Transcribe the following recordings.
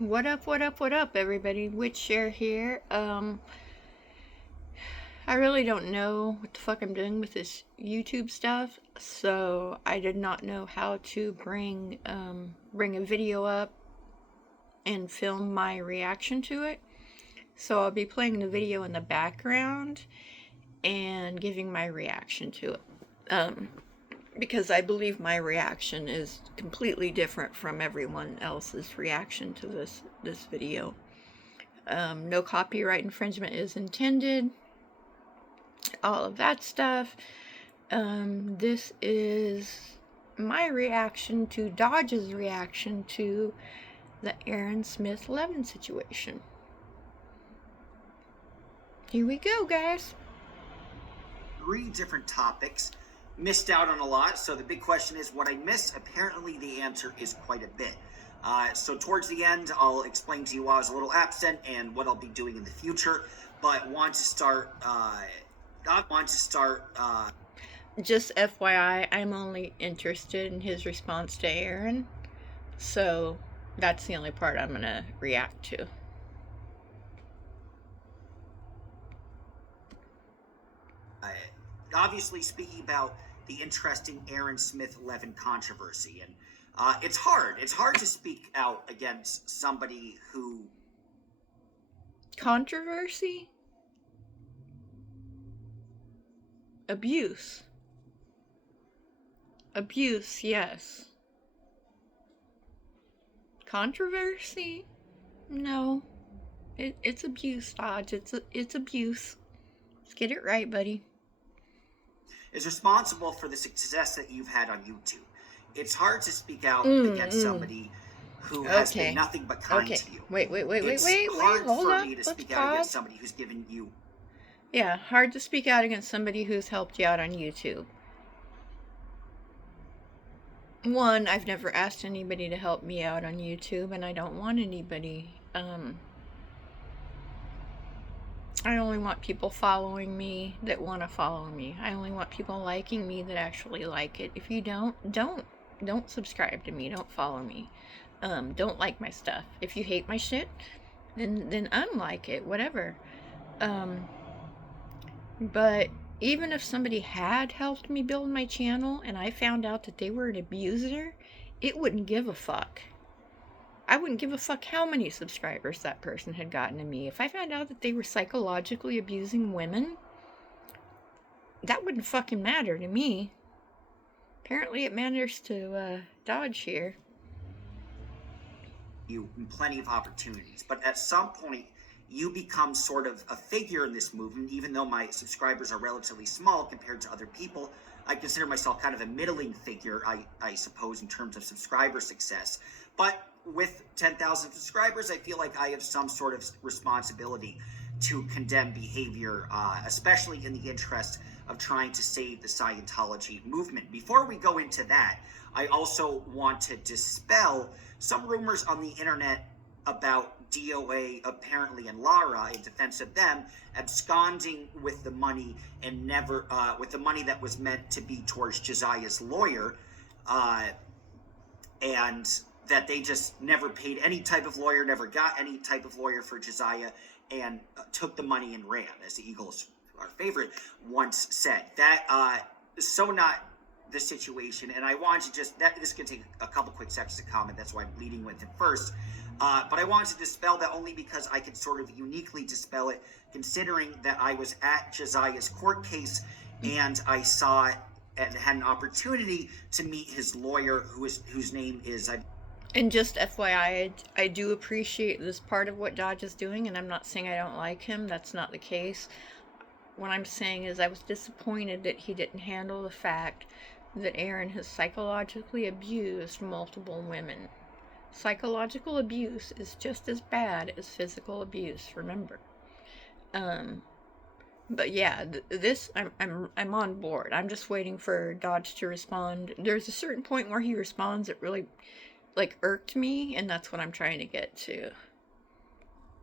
What up, what up, what up, everybody? Witchshare here. I really don't know what the fuck I'm doing with this YouTube stuff, so I did not know how to bring a video up and film my reaction to it. So I'll be playing the video in the background and giving my reaction to it. Because I believe my reaction is completely different from everyone else's reaction to this video. No copyright infringement is intended. All of that stuff. This is my reaction to Dodge's reaction to the Aaron Smith Levin situation. Here we go, guys. 3 different topics. Missed out on a lot, so the big question is what I missed. Apparently the answer is quite a bit. So towards the end, I'll explain to you why I was a little absent and what I'll be doing in the future. But want to start. Just FYI, I'm only interested in his response to Aaron, so that's the only part I'm gonna react to. Obviously, speaking about the interesting Aaron Smith Levin controversy, and it's hard. It's hard to speak out against somebody who. Controversy? Abuse. Abuse, yes. Controversy? No. It's abuse, Dodge. It's abuse. Let's get it right, buddy. Is responsible for the success that you've had on YouTube. It's hard to speak out against somebody who has been nothing but kind to you. Wait. It's hard Hold for up. me to Let's speak pause. out against somebody who's given you. Yeah, hard to speak out against somebody who's helped you out on YouTube. One, I've never asked anybody to help me out on YouTube, and I don't want anybody. I only want people following me that want to follow me. I only want people liking me that actually like it. If you don't subscribe to me. Don't follow me. Don't like my stuff. If you hate my shit, then unlike it. Whatever. But even if somebody had helped me build my channel and I found out that they were an abuser, it wouldn't give a fuck. I wouldn't give a fuck how many subscribers that person had gotten to me. If I found out that they were psychologically abusing women, that wouldn't fucking matter to me. Apparently it matters to Dodge here. You plenty of opportunities, but at some point you become sort of a figure in this movement. Even though my subscribers are relatively small compared to other people, I consider myself kind of a middling figure, I suppose, in terms of subscriber success. But with 10,000 subscribers, I feel like I have some sort of responsibility to condemn behavior, especially in the interest of trying to save the Scientology movement. Before we go into that, I also want to dispel some rumors on the internet about DOA apparently and Lara, in defense of them, absconding with the money and never with the money that was meant to be towards Josiah's lawyer, and that they just never paid any type of lawyer, never got any type of lawyer for Josiah, and took the money and ran, as the Eagles, our favorite, once said. That is so not the situation, and I want to just, this is going to take a couple quick seconds to comment, that's why I'm leading with it first. But I wanted to dispel that only because I could sort of uniquely dispel it, considering that I was at Josiah's court case and I saw it and had an opportunity to meet his lawyer, whose name is... And just FYI, I do appreciate this part of what Dodge is doing, and I'm not saying I don't like him. That's not the case. What I'm saying is I was disappointed that he didn't handle the fact that Aaron has psychologically abused multiple women. Psychological abuse is just as bad as physical abuse, remember. But yeah, this I'm on board. I'm just waiting for Dodge to respond. There's a certain point where he responds that really irked me, and that's what I'm trying to get to.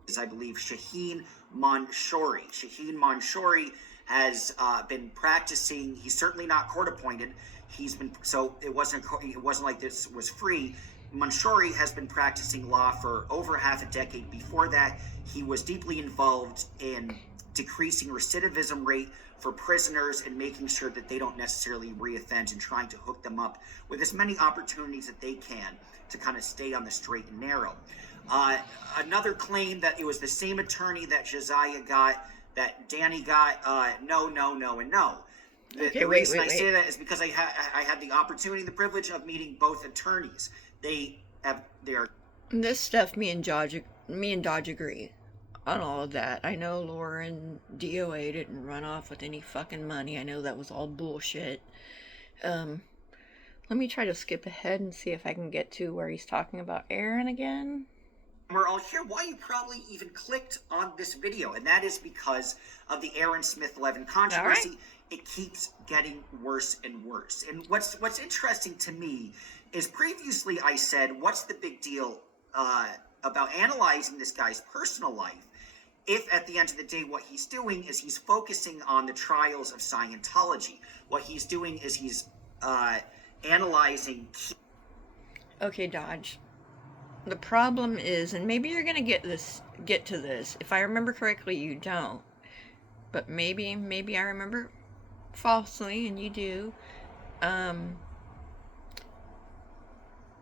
Is, I believe, Shaheen Mansouri. Shaheen Mansouri has been practicing. He's certainly not court appointed. He's been, so it wasn't like this was free. Mansouri has been practicing law for over half a decade. Before that, he was deeply involved in decreasing recidivism rate for prisoners and making sure that they don't necessarily reoffend, and trying to hook them up with as many opportunities that they can to kind of stay on the straight and narrow. Another claim that it was the same attorney that Josiah got, that Danny got, no, and no. The reason I say that is because I had the opportunity, the privilege of meeting both attorneys. They are. This stuff, me and Dodge agree on all of that. I know Lauren DOA didn't run off with any fucking money. I know that was all bullshit. Let me try to skip ahead and see if I can get to where he's talking about Aaron again. We're all here. Why you probably even clicked on this video, and that is because of the Aaron Smith-Levin controversy. Right. It keeps getting worse and worse. And what's interesting to me is previously I said, what's the big deal about analyzing this guy's personal life if at the end of the day what he's doing is he's focusing on the trials of Scientology? What he's doing is he's analyzing. Okay, Dodge. The problem is, and maybe you're gonna get to this. If I remember correctly, you don't. But maybe I remember falsely, and you do.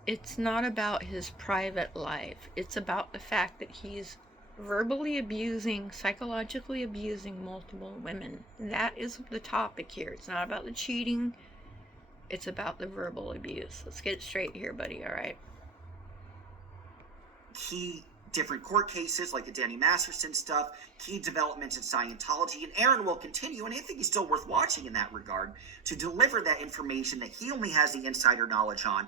It's not about his private life. It's about the fact that he's verbally abusing, psychologically abusing multiple women. That is the topic here. It's not about the cheating. It's about the verbal abuse. Let's get it straight here, buddy, all right? Key different court cases like the Danny Masterson stuff, key developments in Scientology, and Aaron will continue, and I think he's still worth watching in that regard, to deliver that information that he only has the insider knowledge on.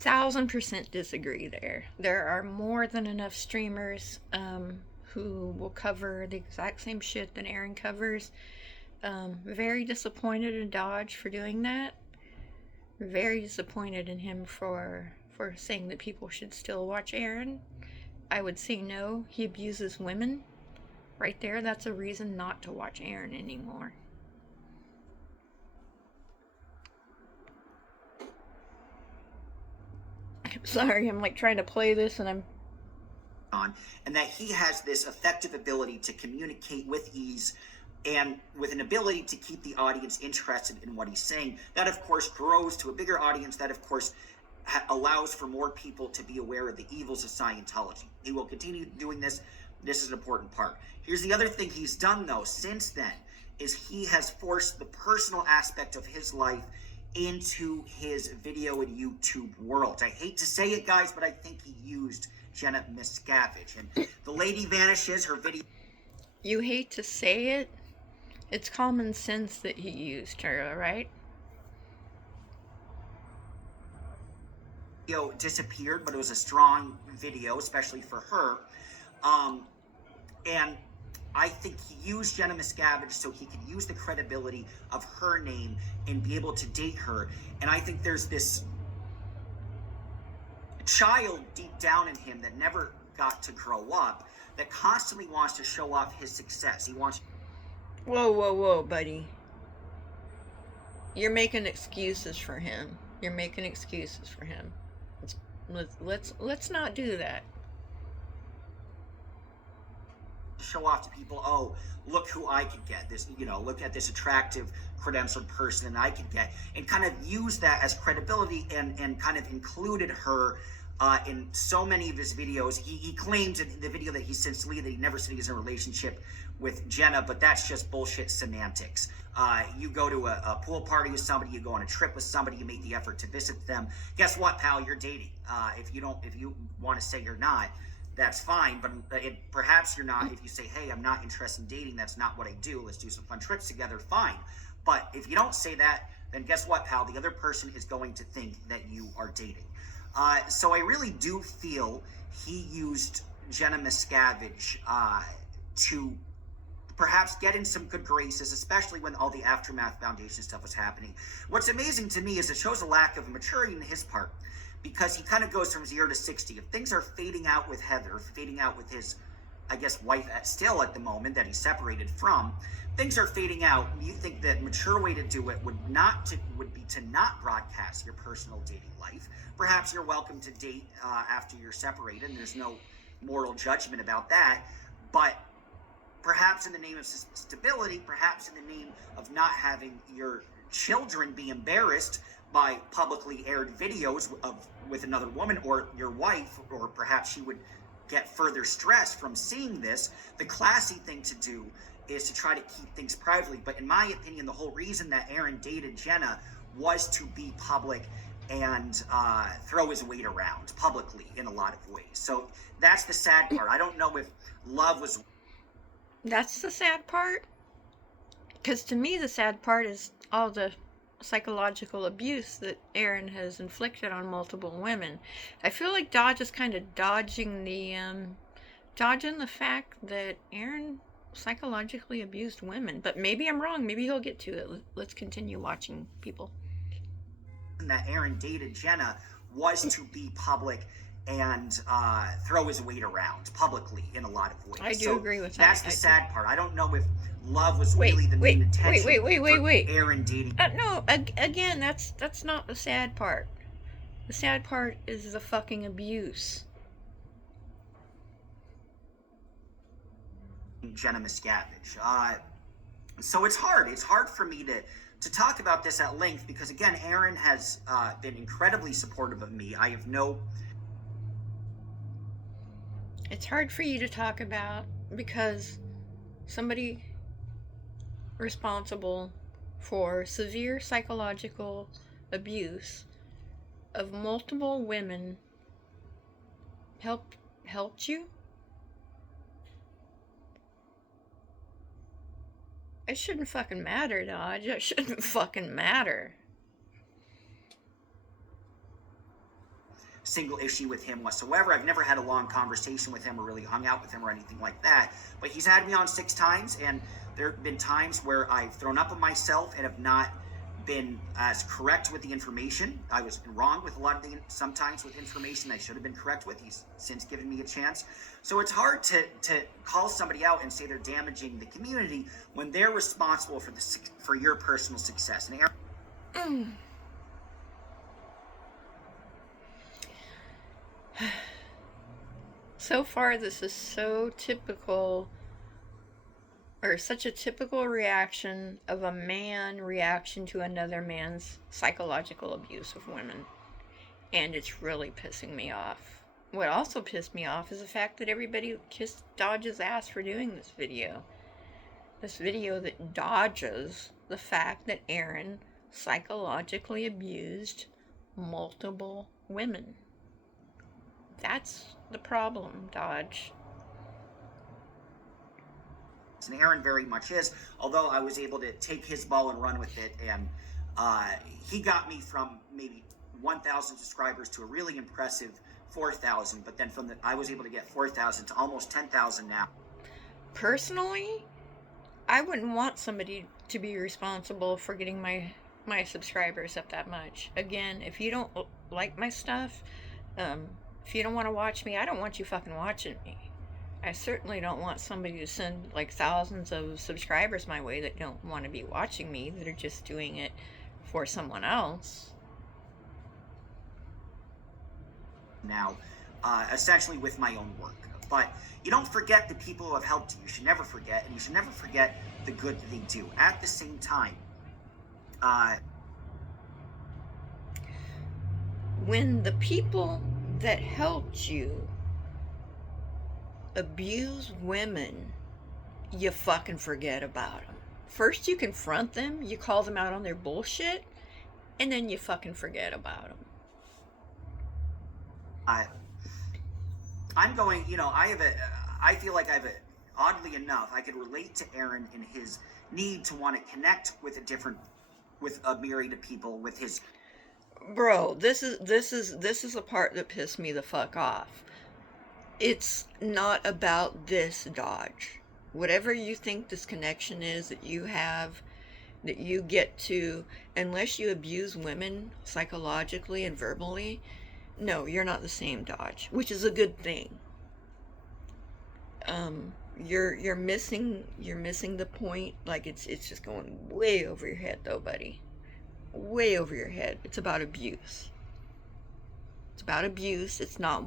1000% disagree there. There are more than enough streamers who will cover the exact same shit that Aaron covers. Very disappointed in Dodge for doing that. Very disappointed in him for saying that people should still watch Aaron. I would say no. He abuses women. Right there, that's a reason not to watch Aaron anymore. I'm sorry, I'm like trying to play this and I'm on, and that he has this effective ability to communicate with ease and with an ability to keep the audience interested in what he's saying. That, of course, grows to a bigger audience. That, of course, allows for more people to be aware of the evils of Scientology. He will continue doing this. This is an important part. Here's the other thing he's done, though, since then, is he has forced the personal aspect of his life into his video and YouTube world. I hate to say it, guys, but I think he used Jenna Miscavige. And the lady vanishes, her video... You hate to say it? It's common sense that he used her, right? Video disappeared, but it was a strong video, especially for her. And I think he used Jenna Miscavige so he could use the credibility of her name and be able to date her. And I think there's this child deep down in him that never got to grow up, that constantly wants to show off his success. He wants... Whoa, buddy. You're making excuses for him. You're making excuses for him. Let's not do that. Show off to people, oh, look who I could get. This, look at this attractive, credentialed person that I could get, and kind of use that as credibility, and kind of included her in so many of his videos. He claims in the video that he since deleted that he never said he was in a relationship with Jenna, but that's just bullshit semantics. You go to a pool party with somebody, you go on a trip with somebody, you make the effort to visit them. Guess what, pal? You're dating. If you want to say you're not, that's fine, but perhaps you're not. If you say, hey, I'm not interested in dating, that's not what I do, let's do some fun trips together, fine. But if you don't say that, then guess what, pal? The other person is going to think that you are dating. So I really do feel he used Jenna Miscavige to perhaps get in some good graces, especially when all the Aftermath Foundation stuff was happening. What's amazing to me is it shows a lack of maturity on his part, because he kind of goes from 0 to 60. If things are fading out with Heather, fading out with his I guess, wife still at the moment that he's separated from, things are fading out. You think that mature way to do it would be to not broadcast your personal dating life. Perhaps you're welcome to date after you're separated, and there's no moral judgment about that. But perhaps in the name of stability, perhaps in the name of not having your children be embarrassed by publicly aired videos with another woman or your wife, or perhaps she would get further stress from seeing this, the classy thing to do is to try to keep things privately. But in my opinion, the whole reason that Aaron dated Jenna was to be public and throw his weight around publicly in a lot of ways. So that's the sad part. I don't know if love was... That's the sad part. Because to me, the sad part is all the psychological abuse that Aaron has inflicted on multiple women. I feel like Dodge is kind of dodging the fact that Aaron psychologically abused women. But maybe I'm wrong. Maybe he'll get to it. Let's continue watching, people. That Aaron dated Jenna was to be public and throw his weight around publicly in a lot of ways. I do agree with that. That's the sad part. I don't know if love was really the main intention. Wait. Aaron dating. No, again, that's not the sad part. The sad part is the fucking abuse. Jenna Miscavige. So it's hard. It's hard for me to talk about this at length because, again, Aaron has been incredibly supportive of me. I have no... It's hard for you to talk about because somebody responsible for severe psychological abuse of multiple women helped you? It shouldn't fucking matter, Dodge. It shouldn't fucking matter. Single issue with him whatsoever. I've never had a long conversation with him or really hung out with him or anything like that. But he's had me on 6 times, and there have been times where I've thrown up on myself and have not been as correct with the information. I was wrong with a lot of sometimes with information I should have been correct with. He's since given me a chance. So it's hard to call somebody out and say they're damaging the community when they're responsible for your personal success. And Aaron... So far, this is so typical, or such a typical reaction of a man reaction to another man's psychological abuse of women. And it's really pissing me off. What also pissed me off is the fact that everybody kissed Dodge's ass for doing this video. This video that dodges the fact that Aaron psychologically abused multiple women. That's the problem, Dodge. And Aaron very much is, although I was able to take his ball and run with it, and he got me from maybe 1,000 subscribers to a really impressive 4,000, but then I was able to get 4,000 to almost 10,000 now. Personally, I wouldn't want somebody to be responsible for getting my subscribers up that much. Again, if you don't like my stuff, if you don't want to watch me, I don't want you fucking watching me. I certainly don't want somebody to send like thousands of subscribers my way that don't want to be watching me, that are just doing it for someone else. Now, essentially with my own work. But you don't forget the people who have helped you. You should never forget, and you should never forget the good that they do. At the same time, when the people that helped you abuse women, you fucking forget about them. First you confront them, you call them out on their bullshit, and then you fucking forget about them. I'm going, I feel like oddly enough, I could relate to Aaron in his need to want to connect with a myriad of people, with his... Bro, this is the part that pissed me the fuck off. It's not about this, Dodge. Whatever you think this connection is that you have, that you get to, unless you abuse women psychologically and verbally, no, you're not the same, Dodge, which is a good thing. You're missing the point. Like, it's just going way over your head though, buddy. Way over your head. It's about abuse. It's about abuse. It's not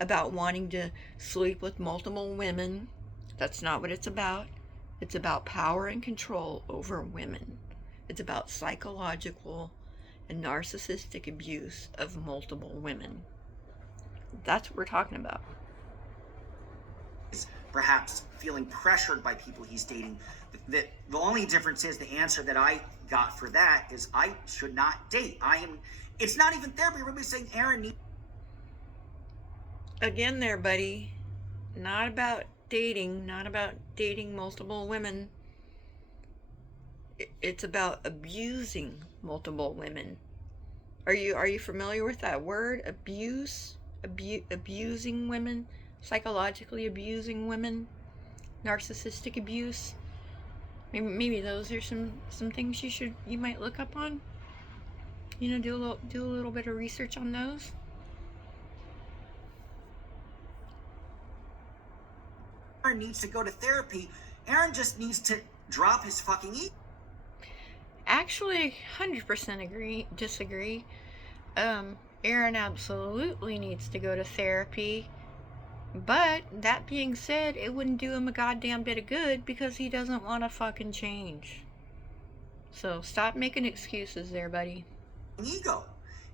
about wanting to sleep with multiple women. That's not what it's about. It's about power and control over women. It's about psychological and narcissistic abuse of multiple women. That's what we're talking about. Perhaps feeling pressured by people he's dating. The only difference is the answer that I got for that is I should not date. It's not even therapy. Everybody's saying Aaron needs. Again there, buddy. Not about dating multiple women. It's about abusing multiple women. Are you familiar with that word? Abuse? Abusing women? Psychologically abusing women? Narcissistic abuse? Maybe those are some things you might look up on. Do a little bit of research on those. Aaron needs to go to therapy. Aaron just needs to drop his fucking ego. Actually, 100% disagree. Aaron absolutely needs to go to therapy. But, that being said, it wouldn't do him a goddamn bit of good because he doesn't want to fucking change. So, stop making excuses there, buddy. Ego.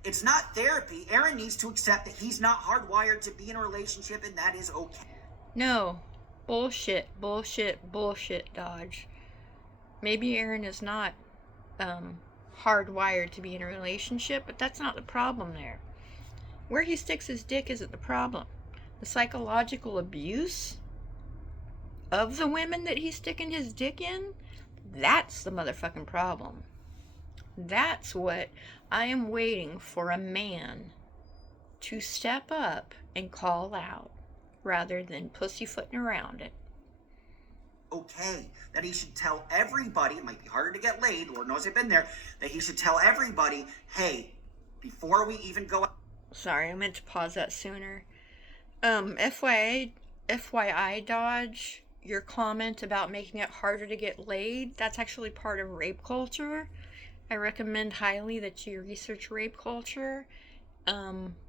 It's not therapy. Aaron needs to accept that he's not hardwired to be in a relationship and that is okay. No. Bullshit, Dodge. Maybe Aaron is not hardwired to be in a relationship, but that's not the problem there. Where he sticks his dick isn't the problem. The psychological abuse of the women that he's sticking his dick in, that's the motherfucking problem. That's what I am waiting for a man to step up and call out, rather than pussyfooting around it. Okay, that he should tell everybody, it might be harder to get laid, Lord knows I've been there, that he should tell everybody, hey, before we even go out. Sorry, I meant to pause that sooner. FYI, Dodge, your comment about making it harder to get laid, that's actually part of rape culture. I recommend highly that you research rape culture,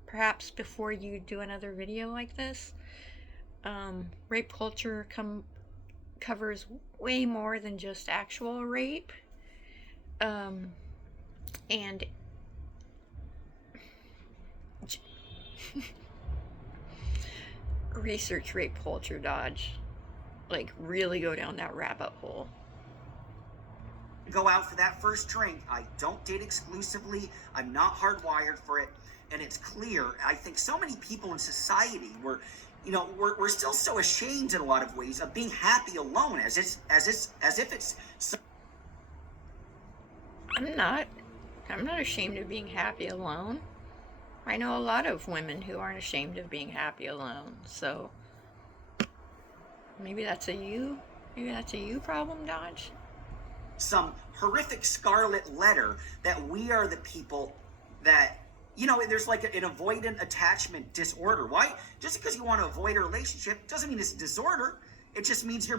perhaps before you do another video like this. Rape culture covers way more than just actual rape. And research rape culture, Dodge. Like, really go down that rabbit hole. Go out for that first drink. I don't date exclusively. I'm not hardwired for it. And it's clear. I think so many people in society we're still so ashamed in a lot of ways of being happy alone, as if it's. I'm not ashamed of being happy alone. I know a lot of women who aren't ashamed of being happy alone. So maybe that's a you problem, Dodge. Some horrific scarlet letter that we are the people that. There's like an avoidant attachment disorder. Why? Just because you want to avoid a relationship doesn't mean it's a disorder. It just means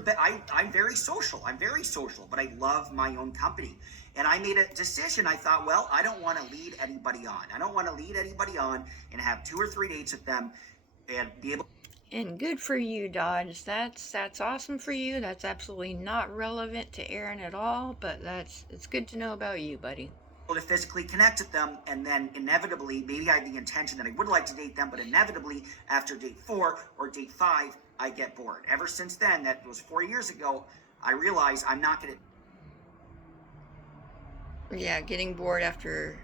I'm very social. I'm very social, but I love my own company. And I made a decision. I thought, well, I don't want to lead anybody on. I don't want to lead anybody on and have 2 or 3 dates with them and be able. And good for you, Dodge. That's awesome for you. That's absolutely not relevant to Aaron at all, but it's good to know about you, buddy. To physically connect with them, and then inevitably, maybe I had the intention that I would like to date them, but inevitably after date 4 or date 5, I get bored. Ever since then, that was 4 years ago, I realized I'm not gonna. Yeah, getting bored after.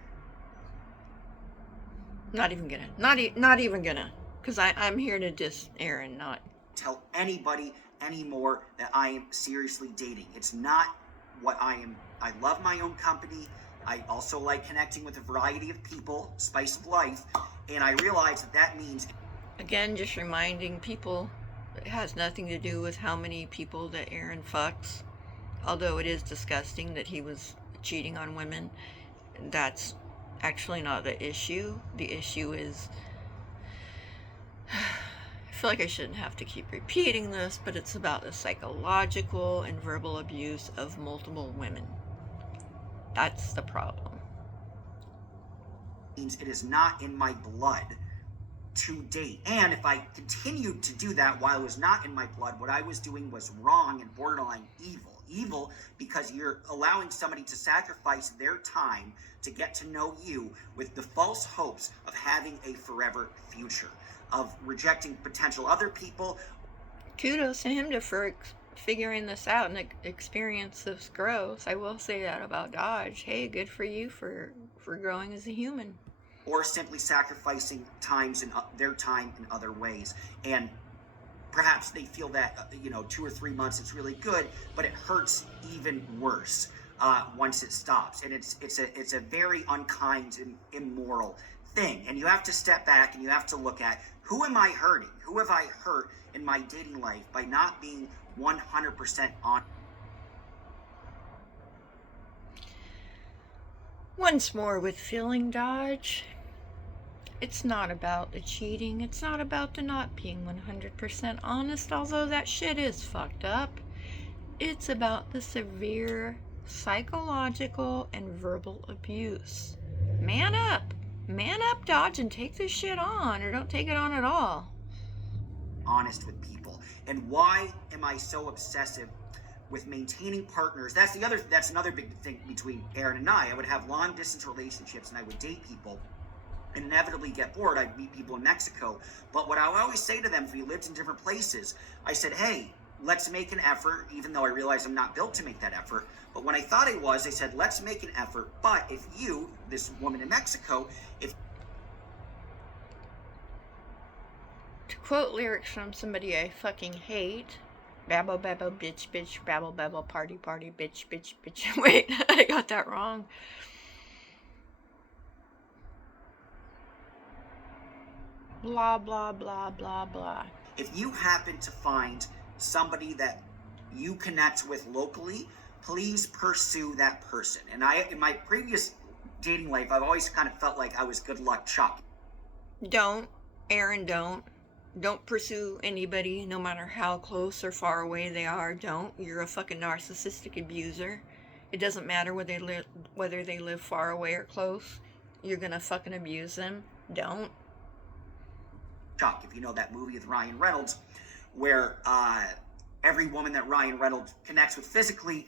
Not even gonna, because I'm here to diss Aaron, not tell anybody anymore that I am seriously dating. It's not what I am. I love my own company. I also like connecting with a variety of people, spice of life, and I realize that means. Again, just reminding people, it has nothing to do with how many people that Aaron fucks, although it is disgusting that he was cheating on women. That's actually not the issue. The issue is feel like I shouldn't have to keep repeating this, but it's about the psychological and verbal abuse of multiple women. That's the problem. It is not in my blood to date. And if I continued to do that while it was not in my blood, what I was doing was wrong and borderline evil. Evil because you're allowing somebody to sacrifice their time to get to know you with the false hopes of having a forever future, of rejecting potential other people. Kudos to him for figuring this out and experience this growth. I will say that about Dodge. Hey, good for you for growing as a human. Or simply sacrificing their time in other ways. And perhaps they feel that 2 or 3 months it's really good, but it hurts even worse once it stops. And it's a very unkind and immoral thing. And you have to step back and you have to look at, who am I hurting? Who have I hurt in my dating life by not being 100% on? Once more with feeling, Dodge. It's not about the cheating. It's not about the not being 100% honest, although that shit is fucked up. It's about the severe psychological and verbal abuse. Man up. Man up, Dodge, and take this shit on, or don't take it on at all. Honest with people. And why am I so obsessive with maintaining partners? That's another big thing between Aaron and I. I would have long distance relationships and I would date people and inevitably get bored. I'd meet people in Mexico. But what I would always say to them, if we lived in different places, I said, hey, let's make an effort, even though I realize I'm not built to make that effort. But when I thought I was, I said, let's make an effort. But if you, this woman in Mexico, if... To quote lyrics from somebody I fucking hate, babble, babble, bitch, bitch, babble, babble, party, party, bitch, bitch, bitch. Wait, I got that wrong. Blah, blah, blah, blah, blah. If you happen to find somebody that you connect with locally, please pursue that person. And in my previous dating life, I've always kind of felt like I was good luck Chuck. Don't, Aaron, don't. Don't pursue anybody, no matter how close or far away they are. Don't. You're a fucking narcissistic abuser. It doesn't matter whether they live far away or close. You're gonna fucking abuse them. Don't. Chuck, if you know that movie with Ryan Reynolds, where every woman that Ryan Reynolds connects with physically,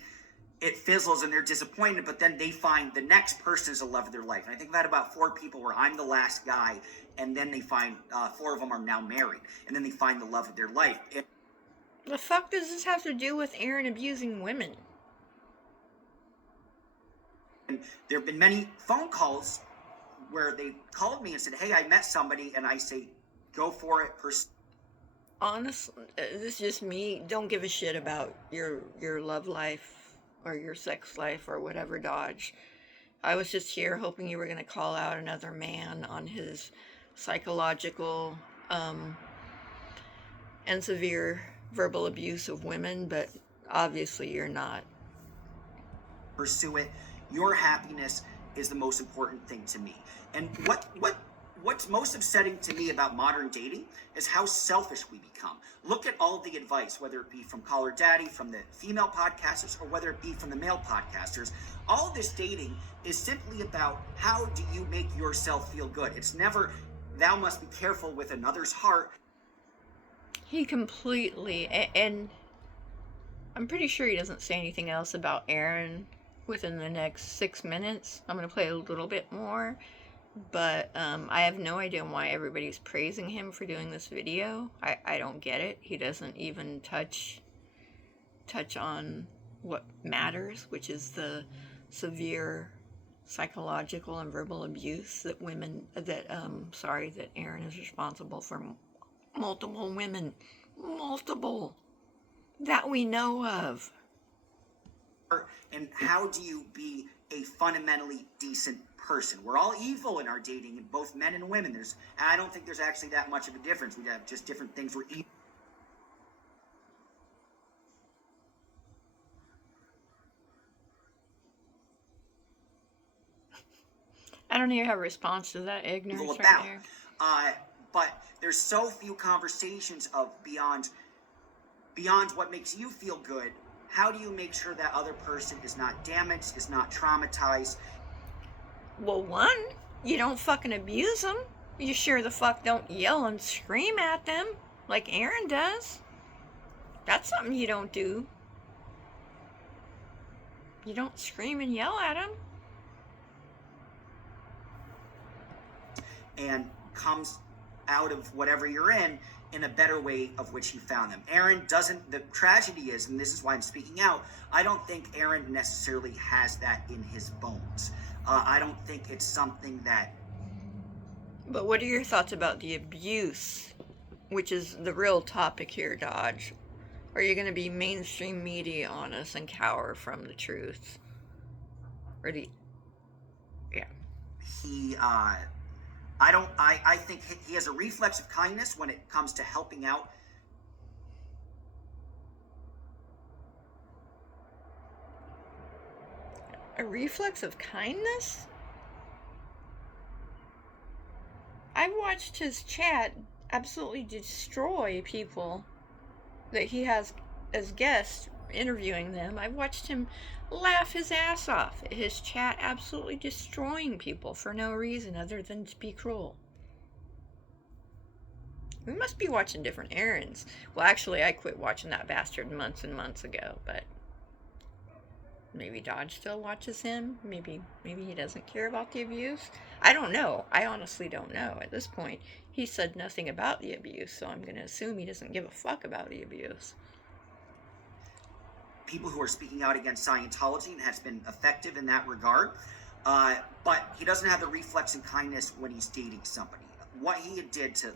it fizzles and they're disappointed, but then they find the next person is the love of their life. And I think I've had about 4 people where I'm the last guy, and then they find 4 of them are now married, and then they find the love of their life. The fuck does this have to do with Aaron abusing women? And there have been many phone calls where they called me and said, hey, I met somebody, and I say, go for it. Honestly, this is just me. Don't give a shit about your love life or your sex life or whatever, Dodge. I was just here hoping you were going to call out another man on his psychological and severe verbal abuse of women, but obviously you're not. Pursue it. Your happiness is the most important thing to me. And what's most upsetting to me about modern dating is how selfish we become. Look at all the advice, whether it be from Call Her Daddy, from the female podcasters, or whether it be from the male podcasters. All this dating is simply about, how do you make yourself feel good? It's never, thou must be careful with another's heart. He completely, and I'm pretty sure he doesn't say anything else about Aaron within the next 6 minutes. I'm going to play a little bit more. But I have no idea why everybody's praising him for doing this video. I don't get it. He doesn't even touch on what matters, which is the severe psychological and verbal abuse that Aaron is responsible for. Multiple women. Multiple. That we know of. And how do you be a fundamentally decent person? We're all evil in our dating, both men and women. I don't think there's actually that much of a difference. We have just different things we're evil. I don't even have a response to that ignorance about. right there. but there's so few conversations of beyond what makes you feel good. How do you make sure that other person is not damaged, is not traumatized? Well, one, you don't fucking abuse them. You sure the fuck don't yell and scream at them like Aaron does. That's something you don't do. You don't scream and yell at them. And comes out of whatever you're in a better way of which you found them. Aaron doesn't, the tragedy is, and this is why I'm speaking out, I don't think Aaron necessarily has that in his bones. I don't think it's something that... But what are your thoughts about the abuse, which is the real topic here, Dodge? Are you going to be mainstream media on us and cower from the truth? Or the... Yeah. I think he has a reflex of kindness when it comes to helping out. A reflex of kindness? I've watched his chat absolutely destroy people that he has as guests, interviewing them. I've watched him laugh his ass off at his chat, absolutely destroying people for no reason other than to be cruel. We must be watching different Aarons. Well, actually, I quit watching that bastard months and months ago, but maybe Dodge still watches him. Maybe he doesn't care about the abuse. I don't know. I honestly don't know. At this point, he said nothing about the abuse, so I'm going to assume he doesn't give a fuck about the abuse. People who are speaking out against Scientology and has been effective in that regard. But he doesn't have the reflex and kindness when he's dating somebody. What he did to...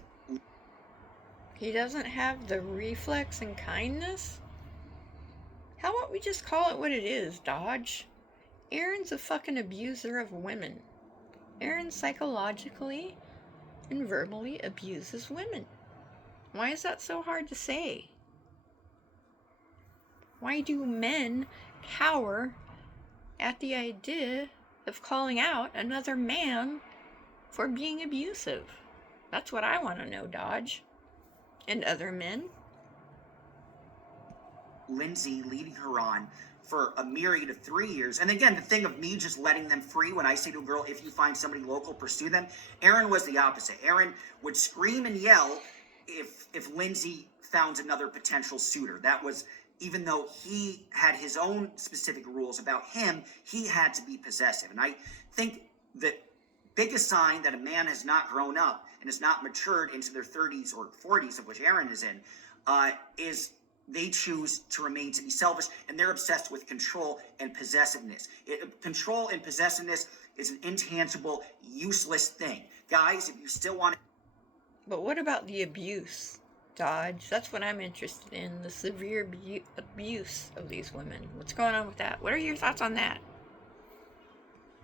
He doesn't have the reflex and kindness? How about we just call it what it is, Dodge? Aaron's a fucking abuser of women. Aaron psychologically and verbally abuses women. Why is that so hard to say? Why do men cower at the idea of calling out another man for being abusive? That's what I want to know, Dodge. And other men? Lindsay leading her on for a myriad of 3 years. And again, the thing of me just letting them free when I say to a girl, if you find somebody local, pursue them. Aaron was the opposite. Aaron would scream and yell if Lindsay found another potential suitor. That was, even though he had his own specific rules about him, he had to be possessive. And I think the biggest sign that a man has not grown up and has not matured into their 30s or 40s, of which Aaron is in, is they choose to remain to be selfish, and they're obsessed with control and possessiveness. Control and possessiveness is an intangible, useless thing. Guys, if you still want to... But what about the abuse, Dodge? That's what I'm interested in, the severe abuse of these women. What's going on with that? What are your thoughts on that?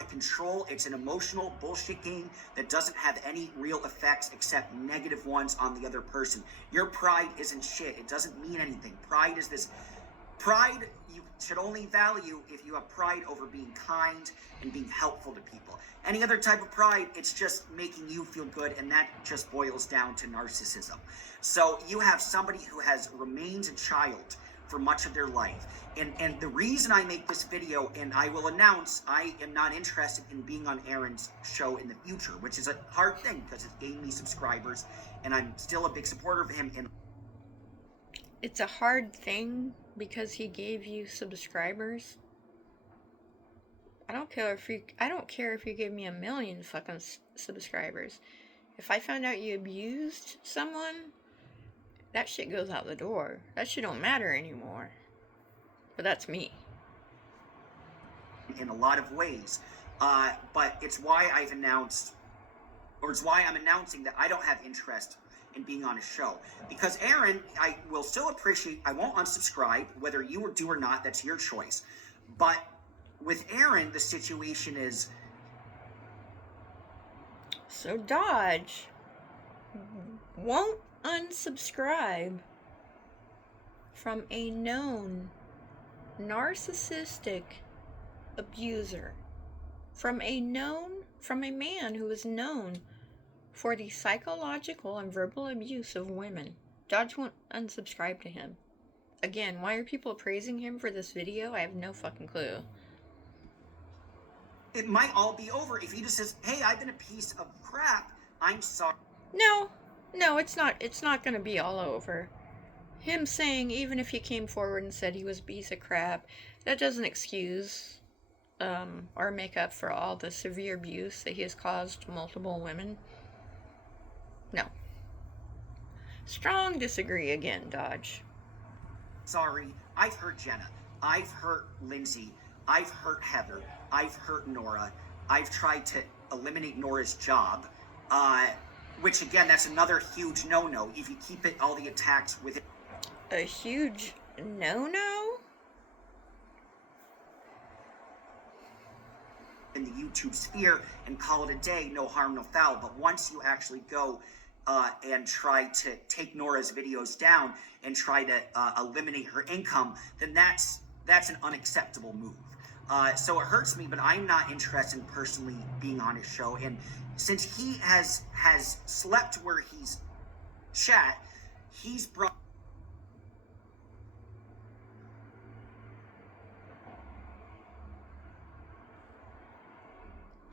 Control, it's an emotional bullshit game that doesn't have any real effects except negative ones on the other person. Your pride isn't shit. It doesn't mean anything. Pride is this. Pride you should only value if you have pride over being kind and being helpful to people. Any other type of pride, it's just making you feel good, and that just boils down to narcissism. So you have somebody who has remained a child for much of their life. And the reason I make this video, and I will announce I am not interested in being on Aaron's show in the future, which is a hard thing because it gained me subscribers, and I'm still a big supporter of him. And it's a hard thing because he gave you subscribers. I don't care if you give me 1 million fucking subscribers. If I found out you abused someone, that shit goes out the door. That shit don't matter anymore. But that's me. In a lot of ways. But it's why I've announced, or it's why I'm announcing that I don't have interest in being on a show. Because Aaron, I will still appreciate, I won't unsubscribe, whether you do or not, that's your choice. But with Aaron, the situation is... So Dodge won't unsubscribe from a known narcissistic abuser, from a man who is known for the psychological and verbal abuse of women. Dodge won't unsubscribe to him. Again, why are people praising him for this video? I have no fucking clue. It might all be over if he just says, hey, I've been a piece of crap. I'm sorry. No, it's not gonna be all over. Him saying, even if he came forward and said he was a piece of crap, that doesn't excuse or make up for all the severe abuse that he has caused multiple women. No. Strong disagree again, Dodge. Sorry, I've hurt Jenna. I've hurt Lindsay. I've hurt Heather. I've hurt Nora. I've tried to eliminate Nora's job, which again, that's another huge no-no. If you keep it, all the attacks with it. A huge no-no? In the YouTube sphere and call it a day, no harm, no foul. But once you actually go and try to take Nora's videos down and try to eliminate her income, then that's an unacceptable move. So it hurts me, but I'm not interested in personally being on his show. And since he has slept where he's shat, he's brought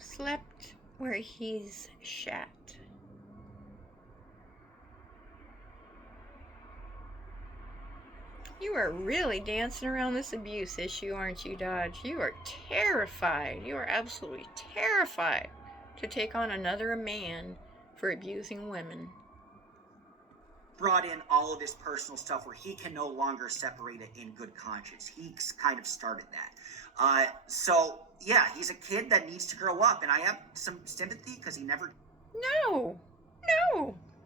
slept where he's shat. You are really dancing around this abuse issue, aren't you, Dodge? You are terrified. You are absolutely terrified to take on another man for abusing women. Brought in all of this personal stuff where he can no longer separate it in good conscience. He's kind of started that. So, yeah, he's a kid that needs to grow up, and I have some sympathy because he never... No,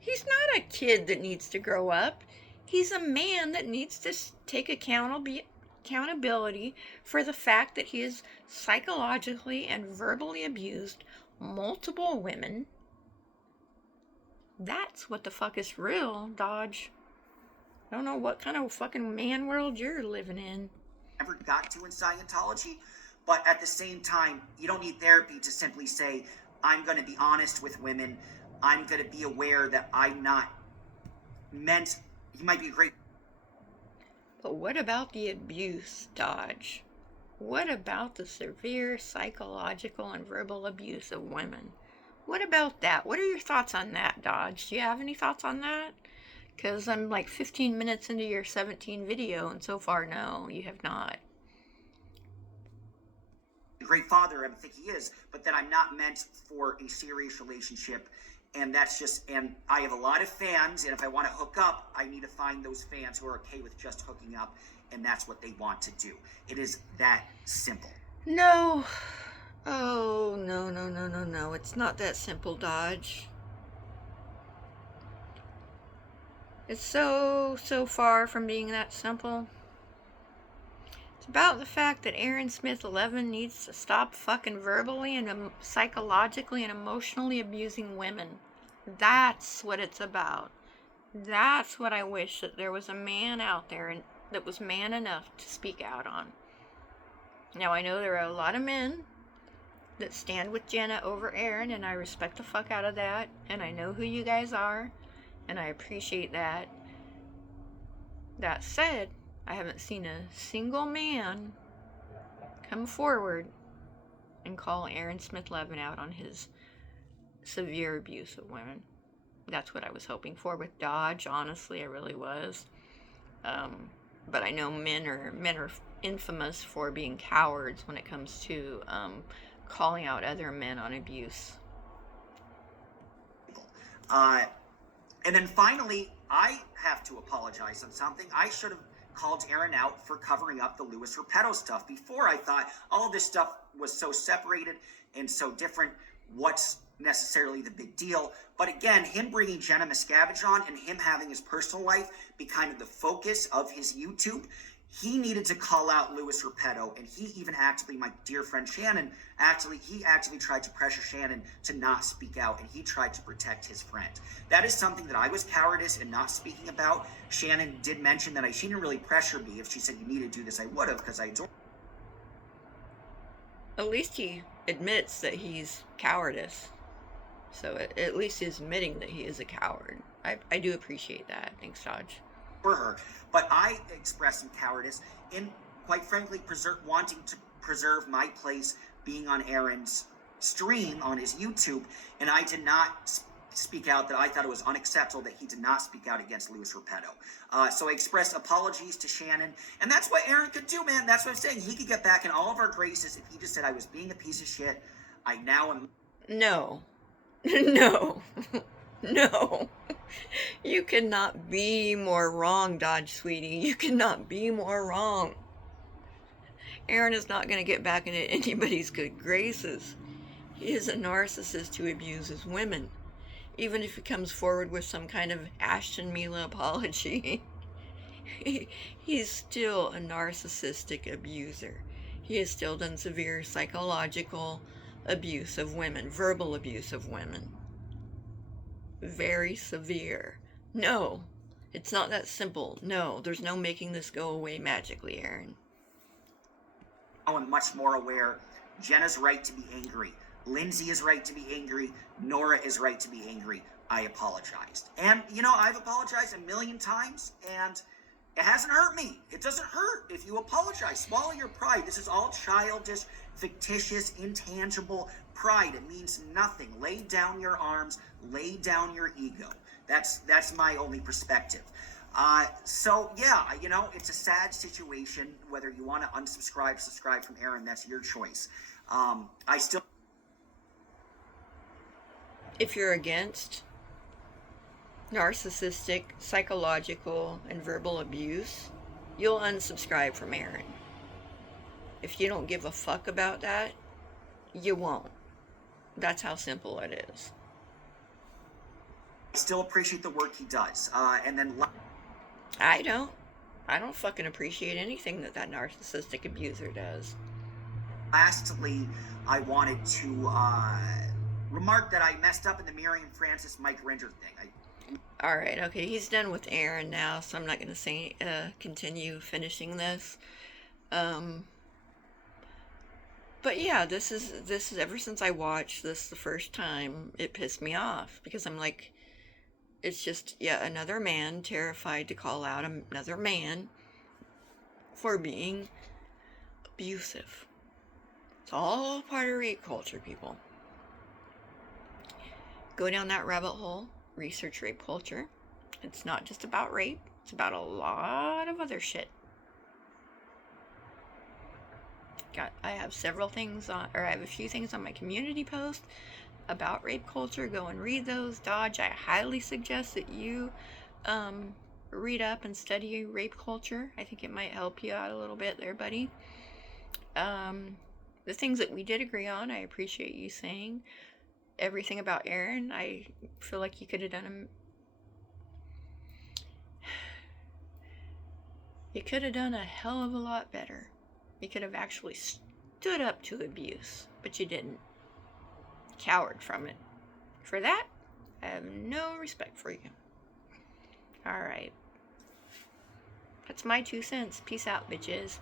he's not a kid that needs to grow up. He's a man that needs to take accountability for the fact that he has psychologically and verbally abused multiple women. That's what the fuck is real, Dodge. I don't know what kind of fucking man world you're living in. Never got to in Scientology, but at the same time, you don't need therapy to simply say, I'm going to be honest with women. I'm going to be aware that I'm not meant... He might be great. But what about the abuse, Dodge? What about the severe psychological and verbal abuse of women? What about that? What are your thoughts on that, Dodge? Do you have any thoughts on that? Because I'm like 15 minutes into your 17 video, and so far, no, you have not. A great father, I think he is, but that I'm not meant for a serious relationship. And that's just, and I have a lot of fans, and if I want to hook up, I need to find those fans who are okay with just hooking up, and that's what they want to do. It is that simple. No. Oh, no. It's not that simple, Dodge. It's so far from being that simple. It's about the fact that Aaron Smith 11 needs to stop fucking verbally and psychologically and emotionally abusing women. That's what it's about. That's what I wish that there was a man out there that was man enough to speak out on. Now, I know there are a lot of men that stand with Jenna over Aaron, and I respect the fuck out of that, and I know who you guys are, and I appreciate that. That said, I haven't seen a single man come forward and call Aaron Smith Levin out on his severe abuse of women. That's what I was hoping for with Dodge. Honestly, I really was. But I know men are infamous for being cowards when it comes to calling out other men on abuse. And then finally, I have to apologize on something. I should have called Aaron out for covering up the Louis Repetto stuff. Before, I thought all of this stuff was so separated and so different. What's necessarily the big deal? But again, him bringing Jenna Miscavige on and him having his personal life be kind of the focus of his YouTube, he needed to call out Louis Repetto, and he even actually, my dear friend Shannon, he actually tried to pressure Shannon to not speak out, and he tried to protect his friend. That is something that I was cowardice in not speaking about. Shannon did mention that she didn't really pressure me. If she said you need to do this, I would have, because I adore. At least he admits that he's cowardice. So at least he's admitting that he is a coward. I do appreciate that. Thanks, Dodge. For her, but I expressed some cowardice in, quite frankly, wanting to preserve my place being on Aaron's stream on his YouTube, and I did not speak out that I thought it was unacceptable that he did not speak out against Louis Repetto. So I expressed apologies to Shannon, and that's what Aaron could do, man. That's what I'm saying. He could get back in all of our graces if he just said I was being a piece of shit. I now am. No. No. No. You cannot be more wrong, Dodge Sweetie. You cannot be more wrong. Aaron is not going to get back into anybody's good graces. He is a narcissist who abuses women. Even if he comes forward with some kind of Ashton Mila apology, he's still a narcissistic abuser. He has still done severe psychological abuse of women, verbal abuse of women. Very severe. No, it's not that simple. No, there's no making this go away magically, Aaron. I'm much more aware. Jenna's right to be angry. Lindsay is right to be angry. Nora is right to be angry. I apologized. And, I've apologized a million times, and it hasn't hurt me. It doesn't hurt if you apologize. Swallow your pride. This is all childish, fictitious, intangible pride. It means nothing. Lay down your arms. Lay down your ego. That's my only perspective. So yeah, it's a sad situation. Whether you want to unsubscribe, subscribe from Aaron, that's your choice. I still. If you're against narcissistic, psychological, and verbal abuse, you'll unsubscribe from Aaron. If you don't give a fuck about that, you won't. That's how simple it is. I still appreciate the work he does. And then. I don't fucking appreciate anything that narcissistic abuser does. Lastly, I wanted to remark that I messed up in the Miriam Francis Mike Rinder thing. Alright, okay, he's done with Aaron now, so I'm not going to say continue finishing this. But yeah, this is ever since I watched this the first time, it pissed me off, because I'm like, it's just yet another man terrified to call out another man for being abusive. It's all part of rape culture, people. Go down that rabbit hole, research rape culture. It's not just about rape, it's about a lot of other shit. I have several things I have a few things on my community post about rape culture. Go and read those. Dodge, I highly suggest that you read up and study rape culture. I think it might help you out a little bit there, buddy. The things that we did agree on, I appreciate you saying. Everything about Aaron, I feel like you could have done you could have done a hell of a lot better. You could have actually stood up to abuse, but you didn't. Cowered from it. For that, I have no respect for you. Alright. That's my 2 cents. Peace out, bitches.